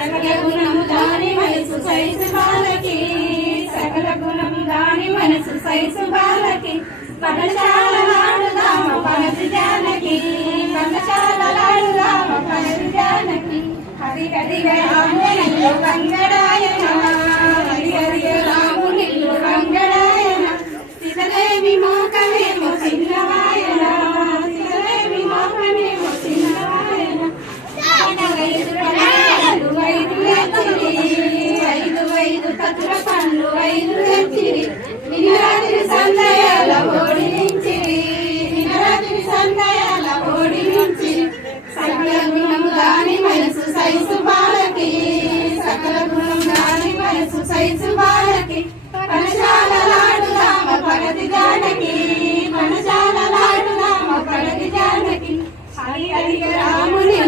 సకల గుణము దాని మనసు సైసు బాలకి సకల గుణము దాని మనసు సైసు బాలకి పనశాలలాడుదామ పనసి జానకి పనశాలలాడుదామ పనసి జానకి హరి హరి రామునిల్లు వంగడాయన హరి హరి రామునిల్లు వంగడాయన శివదేవి మోకమేమో చిన్నవాయన శివదేవి మోకమేమో చిన్నవాయన ఐదు కతుల పండ్లు 5 తెచ్చిరి నిరాత్రి సందయాల ఓడించిరి నిరాత్రి సందయాల ఓడించిరి సకల గుణము దాని మనసు సైసు బాలకి సకల గుణము దాని మనసు సైసు బాలకి పనశాలలాడుదామ పగతి జానకి పనశాలలాడుదామ పగతి జానకి హరి హరి రాముని